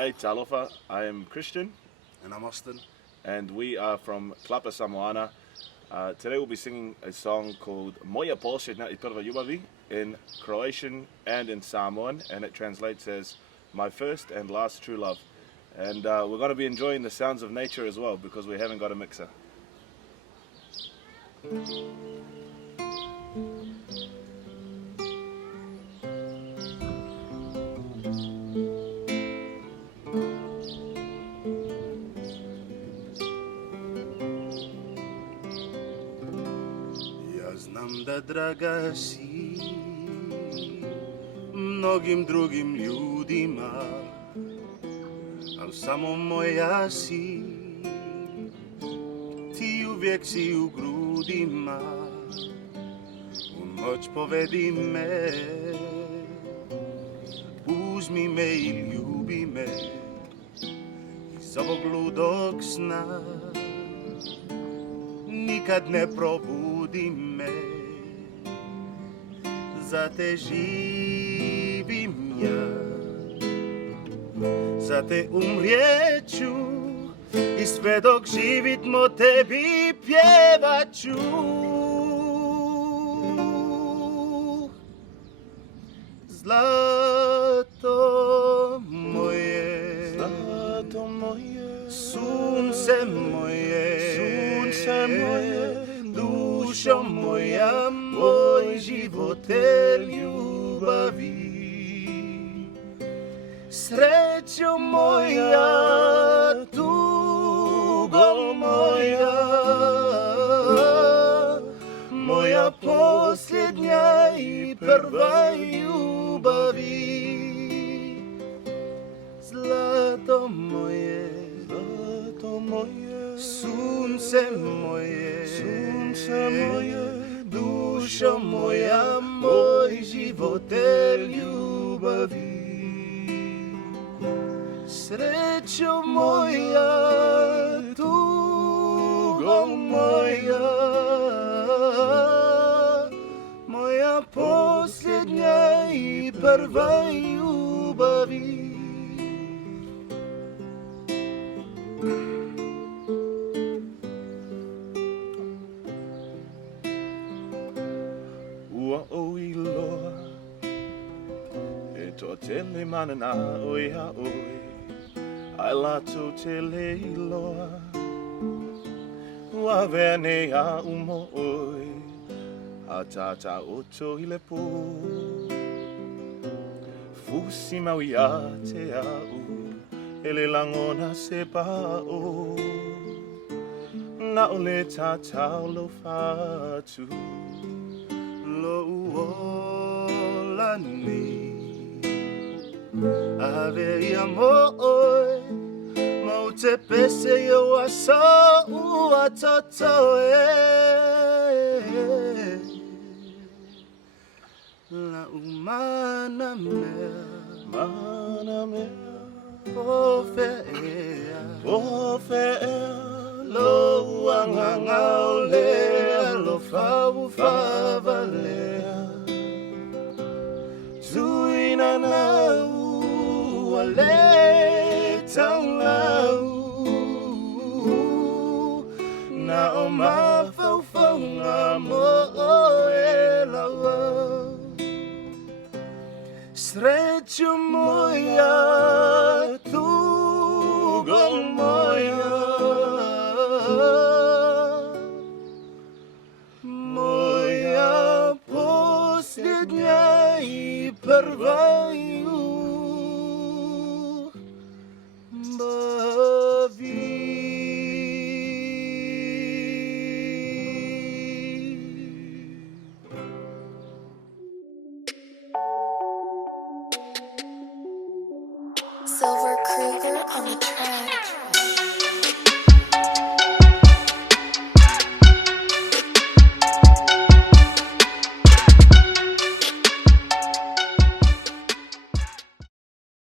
Hi, Talofa. I am Christian. And I'm Austin. And we are from Klapa Samoana. Today we'll be singing a song called Moja, posljednja, prva, ljubavi in Croatian and in Samoan, and it translates as my first and last true love. And we're going to be enjoying the sounds of nature as well because we haven't got a mixer. Znam da draga si mnogim drugim ljudima, al samo moja si, ti uvijek si u grudima. U noć povedi me, uzmi me i ljubi me iz ovog ludog sna. Nikad ne probudi me, za te živim ja, za te umrijeću i sve dok živitmo tebi pjevaću. Zlato moje, Zlato moje, sunce moje, sunce moje, dušo moja, moj živote ljubavi. Srećo moja, tugo moja, moja posljednja i prva ljubavi. Zlato moje, zlato moje, sunce moje, sunce moje, dušo moja, moj živote ljubavi. Srećo moja, tugo moja, moja posljednja i prva ljubavi. Oi loa, e to tele manana oi ha oi, ai lato tele loa, wa vene a umo oi, a tata oto i le po, fusi mau ia te au, ele langona se pa o, na ole tata lo fatu. Lo uolani ave amoi mau te pese yo aso ua totoe la umana mea ofea lo uangangaolea lo favalea zuina nau ale tau na o mafaufaunga mo e laua. Srećo moja, tugo moja, moja posljednja i prva